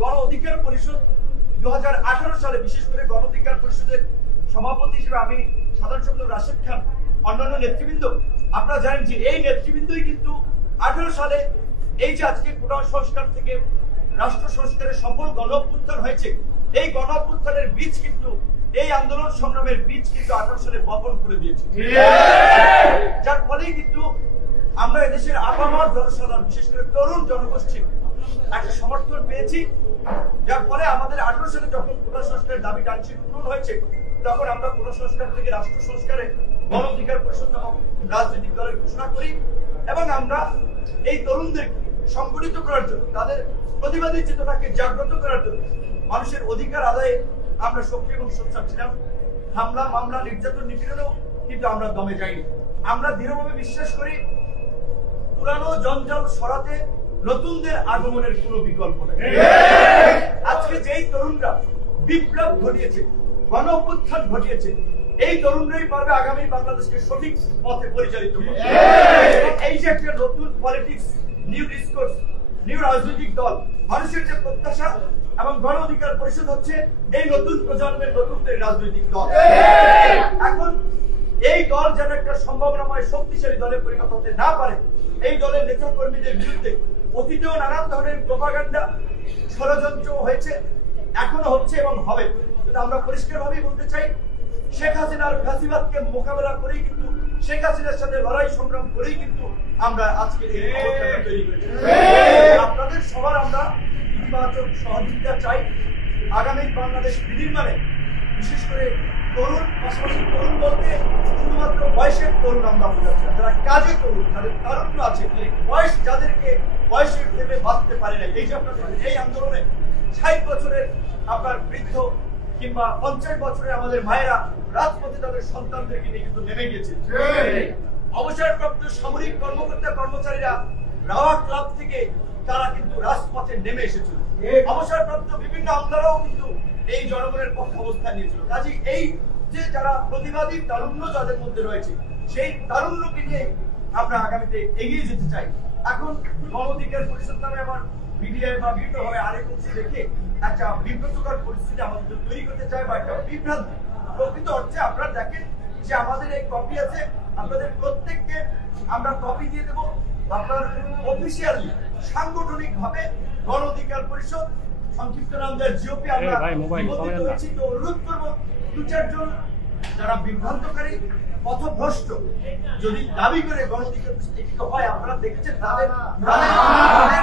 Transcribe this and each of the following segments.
গণ অধিকার পরিষদ 2018 সালে বিশেষ করে গণ অধিকার পরিষদের সভাপতি হিসেবে আমি সাধারণ সম্পাদক রাশেদ খান, অন্যান্য নেতৃবৃন্দ, আপনারা জানেন যে এই নেতৃবৃন্দই কিন্তু 18 সালে এই যে আজকে কোটা সংস্কার থেকে রাষ্ট্র সংস্কারের সফল গণ অভ্যুত্থান হয়েছে, এই গণ অভ্যুত্থানের বীজ কিন্তু এই আন্দোলন সংগ্রামের বীজ কিন্তু 18 সালে বপন করে দিয়েছে, যার ফলেই কিন্তু আমরা এদেশের আপামর জনসাধারণ বিশেষ করে তরুণ জনগোষ্ঠী একটা সমর্থন পেয়েছি, যার ফলে আমাদের 18 সালে যখন কোটা সংস্কারের দাবিটা আংশিক পূরণ হয়েছে, তখন আমরা কোটা সংস্কার থেকে রাষ্ট্র সংস্কারে গণ অধিকার পরিষদ নামক রাজনৈতিক দলের ঘোষণা করি এবং আমরা এই তরুণদেরকে সংগঠিত করার জন্য, তাদের প্রতিবাদী চেতনাকে জাগ্রত করার জন্য, মানুষের অধিকার আদায়ে আমরা সক্রিয় এবং সোচ্চার ছিলাম। হামলা, মামলা, নির্যাতন, নিপীড়নেও কিন্তু আমরা দমে যাইনি। আমরা দৃঢ়ভাবে বিশ্বাস করি পুরানো জঞ্জাল সরাতে নতুনদের আগমনের কোনো বিকল্প নেই। আজকে যেই তরুণরা বিপ্লব ঘটিয়েছে, গণ অভ্যুত্থান ঘটিয়েছে, এই তরুণরাই পারবে আগামী বাংলাদেশকে সঠিক পথে পরিচালিত করতে। এই যে একটা নতুন পলিটিক্স, নিউ ডিসকোর্স, নিউ রাজনৈতিক দল, মানুষের যে প্রত্যাশা এবং গণ অধিকার পরিষদ হচ্ছে এই নতুন প্রজন্মের নতুনদের রাজনৈতিক দল। এখন এই দল যেন একটা সম্ভাবনাময় শক্তিশালী দলে পরিণত হতে না পারে, এই দলের নেতা কর্মীদের বিরুদ্ধে অতীতেও নানান ধরনের প্রোপাগান্ডা, ষড়যন্ত্র হয়েছে, এখনো হচ্ছে এবং হবে। আমরা পরিষ্কারভাবেই বলতে চাই, শেখ হাসিনার ফ্যাসিবাদকে মোকাবেলা করেই কিন্তু, শেখ হাসিনার সাথে লড়াই সংগ্রাম করেই কিন্তু আমরা আজকে এই অবস্থাটা তৈরি করেছি। আপনাদের সবার আমরা ইতিবাচক সহযোগিতা চাই। আগামী বাংলাদেশ বিনির্মাণে বিশেষ করে তরুণ, পাশাপাশি তরুণ বলতে শুধুমাত্র বয়সের তরুণ আমরা বোঝাচ্ছি, যারা কাজে তরুণ, যাদের তারুণ্য আছে, বয়স যাদেরকে বয়সের ভেবে বাঁচতে পারে না। এই যে আপনাদের এই আন্দোলনে 60 বছরের আপনার বৃদ্ধ কিংবা 50 বছরের আমাদের মায়েরা রাজপথে তাদের সন্তানদেরকে নিয়ে কিন্তু নেমে গেছে। অবসরপ্রাপ্ত সামরিক কর্মকর্তা কর্মচারীরা রাওয়া ক্লাব থেকে তারা কিন্তু রাজপথে নেমে এসেছিল। অবসরপ্রাপ্ত বিভিন্ন আমলারাও কিন্তু এই জনগণের পক্ষে অবস্থান নিয়েছিল। কাজে এই যে যারা প্রতিবাদী তারুণ্য যাদের মধ্যে রয়েছে, সেই তারুণ্যকে নিয়ে আমরা আগামীতে এগিয়ে যেতে চাই। এখন গণ অধিকার পরিষদ নামে আমার মিডিয়ায় বা বিভিন্ন ভাবে আরেক অংশ দেখে একটা বিব্রতকর পরিস্থিতি আমাদের তৈরি করতে চায় বা একটা বিভ্রান্তি। প্রকৃত অর্থে আপনারা দেখেন যে আমাদের এই কপি আছে, আপনাদের প্রত্যেককে আমরা কপি দিয়ে দেবো। আপনার অফিসিয়ালি সাংগঠনিক ভাবে গণ অধিকার পরিষদ, সংক্ষিপ্ত নাম যার জিওপি, আমরা নিবন্ধিত হয়েছি। তো অনুরোধ করবো 2-4 জন যারা বিভ্রান্তকারী, পথভ্রষ্ট যদি দাবি করে গণ অধিকার পরিষদ হয়, আপনারা দেখেছেন তাদের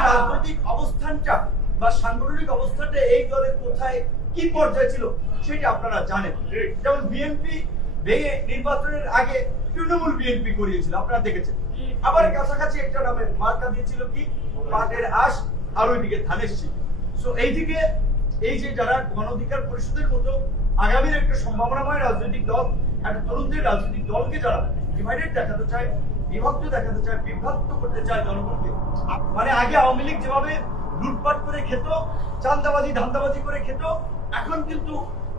রাজনৈতিক অবস্থানটা বা সাংগঠনিক অবস্থানটা এই দলে কোথায় কি পর্যায়ে ছিল সেটা আপনারা জানেন। যেমন বিএনপি ভেঙে নির্বাচনের আগে তৃণমূল বিএনপি করিয়েছিল, আপনারা দেখেছেন। আবার কাছাকাছি একটা নামের মার্কা দিয়েছিল কি, পাটের আশ, আর ওইদিকে ধানের শীষ। সো এইদিকে এই যে যারা গণ অধিকার পরিষদের মতো আগামীর একটা সম্ভাবনাময় রাজনৈতিক দল, একটা তরুণদের রাজনৈতিক দলকে যারা ডিভাইডেড দেখাতে চায়, বিভক্ত দেখাতে চায়, বিভ্রান্ত করতে চায় জনগণকে, মানে আগে আওয়ামী লীগ যেভাবে লুটপাট করে খেত, চাঁদাবাজি ধান্দাবাজি করে খেত, এখন কিন্তু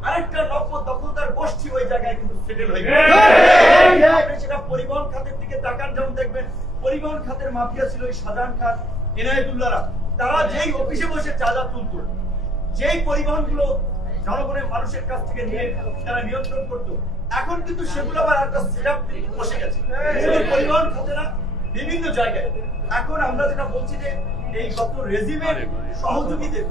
আরেকটা নব্য দখলদার গোষ্ঠী ওই জায়গায় কিন্তু সেটেল হয়ে গেছে। সেটা পরিবহন খাতের দিকে তাকান, যেমন দেখবেন পরিবহন খাতের মাফিয়া ছিল ওই শাহজাহান খান, এনায়েতুল্লাহরা। তারা যেই অফিসে বসে চাঁদা তুলতো, যেই পরিবহনগুলো জনগণের মানুষের কাছ থেকে নিয়ে তারা নিয়ন্ত্রণ করতো, এখন কিন্তু সেগুলো আবার একটা সেটআপ বসে গেছে পরিবহন খাতে না, বিভিন্ন জায়গায়। এখন আমরা যেটা বলছি যে এই গত রেজিমের সহযোগীদের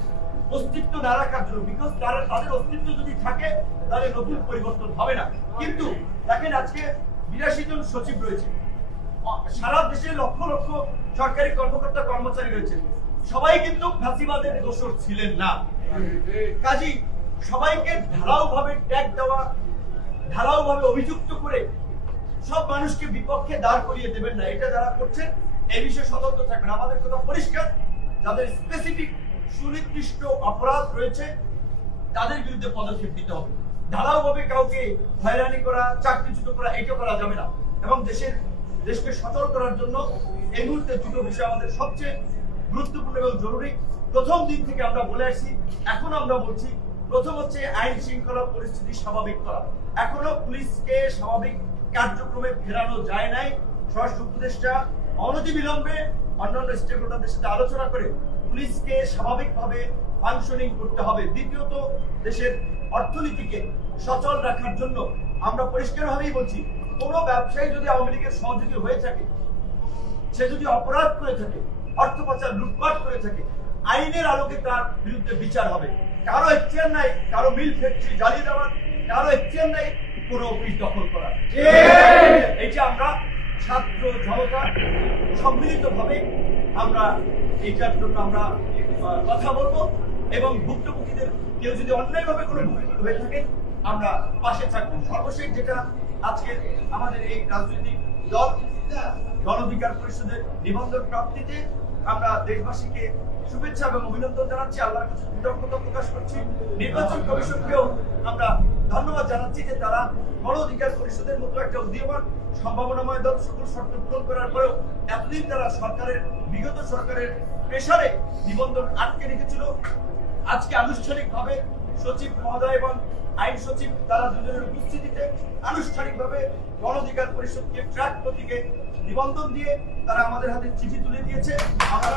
অস্তিত্ব না রাখার জন্য, বিকজ তাদের অস্তিত্ব যদি থাকে তাহলে নতুন পরিবর্তন হবে না। কিন্তু দেখেন আজকে 82 জন সচিব রয়েছে, সারা দেশে লক্ষ লক্ষ সরকারি কর্মকর্তা কর্মচারী রয়েছে, সবাই কিন্তু ফাঁসিবাদের দোষর ছিলেন না। কাজী সবাইকে ঢালাও ভাবে ট্যাগ দেওয়া, ঢালাও ভাবে অভিযুক্ত করে সব মানুষকে বিপক্ষে দাঁড় করিয়ে দেবেন না। এটা যারা করছেন এই বিষয়ে সতর্ক থাকবেন। আমাদের কথা পরিষ্কার, যাদের স্পেসিফিক সুনির্দিষ্ট অপরাধ রয়েছে তাদের বিরুদ্ধে পদক্ষেপ নিতে হবে। ঢালাও ভাবে কাউকে হয়রানি করা, চাকরিচ্যুত করা, এটা করা যাবে না। এবং দেশকে সচল করার জন্য এই মুহূর্তে দুটো বিষয় আমাদের সবচেয়ে গুরুত্বপূর্ণ এবং জরুরি। প্রথম দিন থেকে আমরা বলে আসছি, এখন আমরা বলছি, প্রথম হচ্ছে আইন শৃঙ্খলা পরিস্থিতি স্বাভাবিক করা। এখনো পুলিশকে স্বাভাবিক কার্যক্রমে ফেরানো যায় নাই। স্বরাষ্ট্র উপদেষ্টা অনতিবিলম্বে অন্যান্য স্টেক হোল্ডারদের সাথে আলোচনা করে পুলিশকে স্বাভাবিকভাবে ফাংশনিং করতে হবে। দ্বিতীয়ত, দেশের অর্থনীতিকে সচল রাখার জন্য আমরা পরিষ্কারভাবেই বলছি, কোনো ব্যবসায়ী যদি আওয়ামী লীগের সহযোগী হয়ে থাকে, সে যদি অপরাধ করে থাকে, অর্থ পাচার, লুটপাট করে থাকে, আইনের আলোকে তার বিরুদ্ধে বিচার হবে। কারো এখতিয়ার নাই কারো মিল ফ্যাক্টরি জ্বালিয়ে দেওয়ার, কারো এখতিয়ার নাই কোনো অফিস দখল করার। এই যে আমরা ছাত্র জনতা সম্মিলিতভাবে আমরা এইটার জন্য আমরা কথা বলবো, এবং ভুক্তভোগীদের কেউ যদি অন্যায়ভাবে কোনো ভুক্তভোগী হয়ে থাকে আমরা পাশে থাকবো। সর্বশেষ যেটা, আজকে আমাদের এই রাজনৈতিক দল গণ অধিকার পরিষদের নিবন্ধন প্রাপ্তিতে আমরা দেশবাসীকে শুভেচ্ছা এবং অভিনন্দন জানাচ্ছি, আল্লাহর কাছে কৃতজ্ঞতা প্রকাশ করছি। নির্বাচন কমিশনকেও আমরা ধন্যবাদ জানাচ্ছি যে তারা গণ অধিকার পরিষদের মতো একটা উদীয়মান সম্ভাবনাময় দল সকল শর্ত পূরণ করার পরেও এতদিন তারা বিগত সরকারের প্রেসারে নিবন্ধন আটকে রেখেছিল। আজকে আনুষ্ঠানিকভাবে সচিব মহোদয় এবং আইন সচিব তারা দুজনের উপস্থিতিতে আনুষ্ঠানিকভাবে গণ অধিকার পরিষদকে ট্র্যাক প্রতীকে নিবন্ধন দিয়ে তারা আমাদের হাতে চিঠি তুলে দিয়েছে। আমরা